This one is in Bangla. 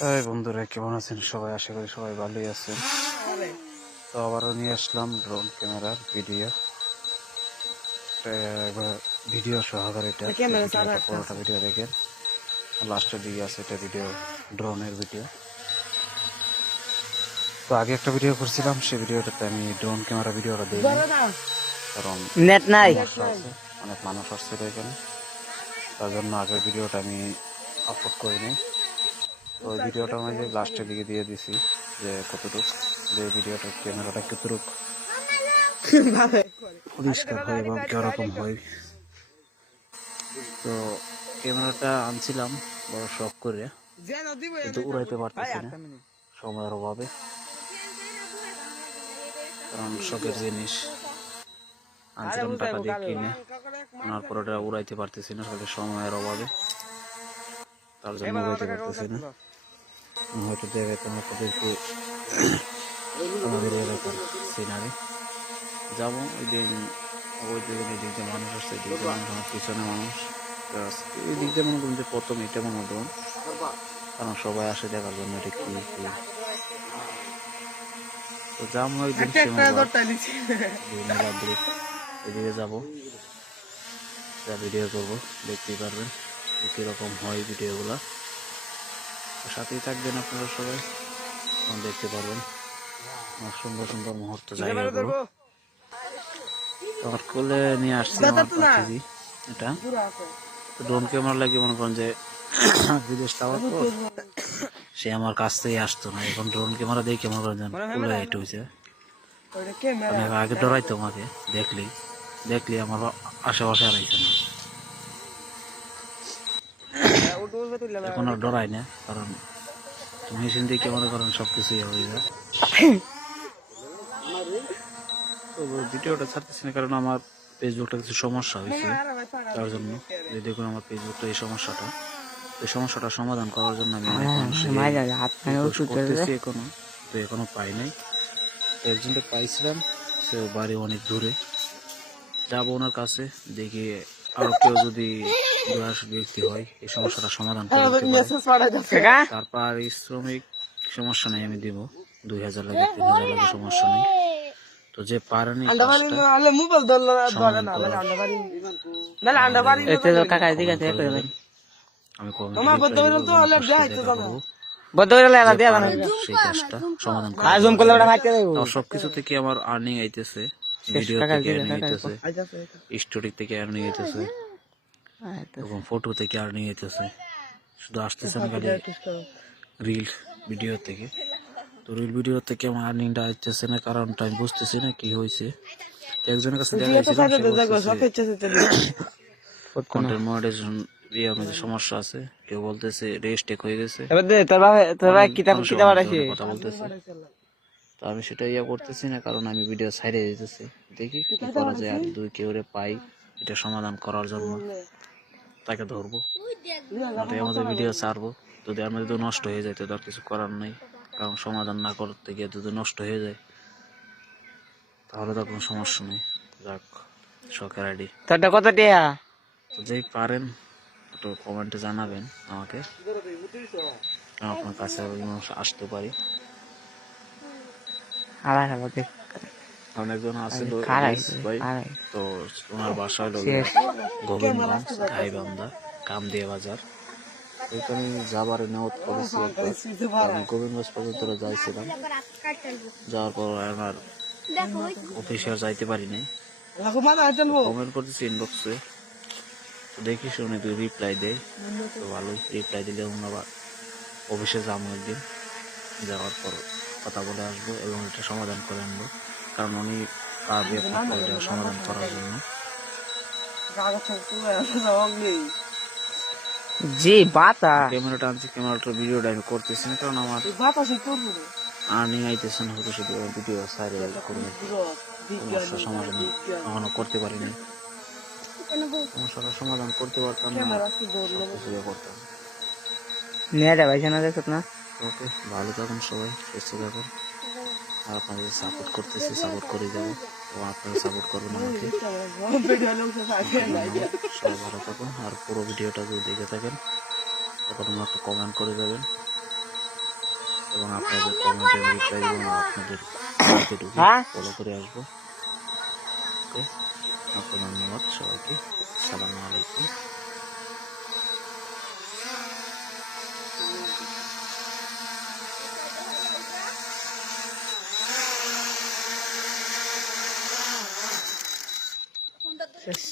হাই বন্ধুরা, কেমন আছেন সবাই? আশা করি সবাই ভালোই আছেন। তো আবারও নিয়ে আসলাম ড্রোন ক্যামেরার ভিডিও। ভিডিও সহকারে এটা পুরোটা ভিডিও দেখেন, লাস্টের দিকে আছে এটা ভিডিও, ড্রোনের ভিডিও। তো আগে একটা ভিডিও করছিলাম, সেই ভিডিওটাতে আমি ড্রোন ক্যামেরা ভিডিওটা দিই, কারণ নেট নাই, অনেক মানুষ আসছে এখানে, তার জন্য আগের ভিডিওটা আমি আপলোড করিনি। তো ওই ভিডিওটা আমি লাস্টের দিকে দিয়ে দিছি যে কতটুকু, যে ভিডিওটা ক্যামেরাটা কতটুকু পরিষ্কার হয় এবং কিরকম হয়। তো ক্যামেরাটা আনছিলাম বড় শখ করে, কিন্তু উড়াইতে পারতেছি না সময়ের অভাবে, কারণ শখের জিনিস আনছিলাম টাকা দিয়ে কিনে, আনার পর ওটা উড়াইতে পারতেছি না আসলে সময়ের অভাবে, তার জন্য উড়াইতে পারতেছি না। হয়তো দেখাইতাম আপনাদেরকে আমাদের এলাকার সিনারি। যাবো ওই দিন, ওই দিন এই দিক দিয়ে মানুষ আসছে, এদিক দিয়ে মানুষ, আমার পিছনে মানুষ, এই দিক দিয়ে মনে করুন যে প্রথম এটা মনে করুন, কারণ সবাই আসে দেখার জন্য এটা কি। তো যাবো ওই দিন এদিকে যাবো, যা ভিডিও করবো দেখতেই পারবেন কিরকম হয় ভিডিওগুলা। সাথেই থাকবেন আপনারা সবাই, দেখতে পারবেন আমার সুন্দর সুন্দর মুহূর্ত জায়গাগুলো। আমার কোলে নিয়ে আসছি আমার পাখি, এটা ড্রোন ক্যামেরা লাগে মনে করেন যে বিদেশ যাওয়ার পর সে আমার কাছ থেকে আসতো না, এখন ড্রোন ক্যামেরা দেখে মনে করেন কোলে হেঁটে হয়েছে। আগে ডরাইতো আমাকে, দেখলি আমার আশেপাশে আর আইছে না, এখন আর ডরাই না, কারণ মেশিন দেখে মনে করেন সবকিছুই হয়ে যায়। তো ভিডিওটা ছাড়তেছি না কারণ আমার ফেসবুকটা কিছু সমস্যা হয়েছে, তার জন্য যে দেখুন আমার ফেসবুকটা এই সমস্যাটা সমাধান করার জন্য আমি অনেক মানুষের করতেছি এখনো পাই নাই। একজনকে পাইছিলাম, সে বাড়ি অনেক দূরে, যাবো ওনার কাছে, দেখি আরো কেউ যদি দয়াস ব্যক্তি হয় এই সমস্যাটা সমাধান করে দিতে পারে। তার পারিশ্রমিক সমস্যা নেই, আমি দিব 2000 লাগে 3000 লাগে, সমস্যা নেই। তো যে পারেনি আমি সেই কাজটা সমাধান করব। সবকিছু থেকে আমার আর্নিং আইতেছে, ভিডিও থেকে আর্নিং আইতেছে, স্টোরি থেকে আর্নিং আইতেছে এবং ফটো থেকে আর্নিং আইতেছে, শুধু আসতেছে না খালি রিল ভিডিও থেকে। তো রিল ভিডিও থেকে আমার আর্নিংটা আসতেছে না, কারণটা আমি বুঝতেছি না কি হয়েছে। একজনের কাছে কন্টেন্ট মনিটাইজেশন সমস্যা আছে, কেউ বলতেছে রেস্টেক হয়ে গেছে, কথা বলতেছে। তো আমি সেটা করতেছি না, কারণ আমি ভিডিও ছাইড়ে দিতেছি, দেখি কি করা যায়। আর দুই কেউ পাই এটা সমাধান করার জন্য তাকে ধরবো, আমাদের ভিডিও ছাড়বো। যদি আমার যদি নষ্ট হয়ে যায় তো আর কিছু করার নাই, কারণ সমাধান না করতে গিয়ে যদি নষ্ট হয়ে যায় তাহলে তো কোনো সমস্যা নেই। যাক, শখের আইডি কত টিয়া, যেই পারেন একটু কমেন্টে জানাবেন আমাকে, আপনার কাছে আসতে পারি। অনেকজন আছে ভাই, তো ওনার বাসা হলো গোবিন্দগঞ্জ গাইবান্ধা কামদিয়া বাজার। ওইখানে যাবার নিয়ত করেছি, আমি গোবিন্দগঞ্জ পর্যন্ত যাইছিলাম, যাওয়ার পর আমার অফিসে আর যাইতে পারি নাই। কমেন্ট করতেছি ইনবক্সে, দেখি শুনে তুই রিপ্লাই দেয় তো ভালোই, রিপ্লাই দিলে আবার অফিসে যাবো একদিন, যাওয়ার পর কথা বলে আসবো এবং এটা সমাধান করে আনবো, কারণ উনি পারবে সমাধান করার জন্য। যে বাতা ক্যামেরাটা আনছি, ক্যামেরাটার ভিডিওটা আমি করতেছি না, কারণ আমার আর্নিং আইতেছে না, হয়তো শুধু ভিডিও সাইডে সমস্যার সমাধান এখনো করতে পারিনি, সমস্যাটার সমাধান করতে পারতাম না, করতাম। ওকে, ভালো থাকুন সবাই, সুস্থ থাকুন, আর আপনাদের সাপোর্ট করতেছি, সাপোর্ট করে যাবো এবং আপনারা সাপোর্ট করবেন আমাকে। সবাই ভালো থাকুন, আর পুরো ভিডিওটা যদি দেখে থাকেন তখন একটা কমেন্ট করে যাবেন। এবং আপনাদের কমেন্টে আমি রিপ্লাই দেবো এবং আপনাদের ঢুকে ফলো করে আসবো। ওকে, আপনার ধন্যবাদ সবাইকে। আসসালামু আলাইকুম। শেষ।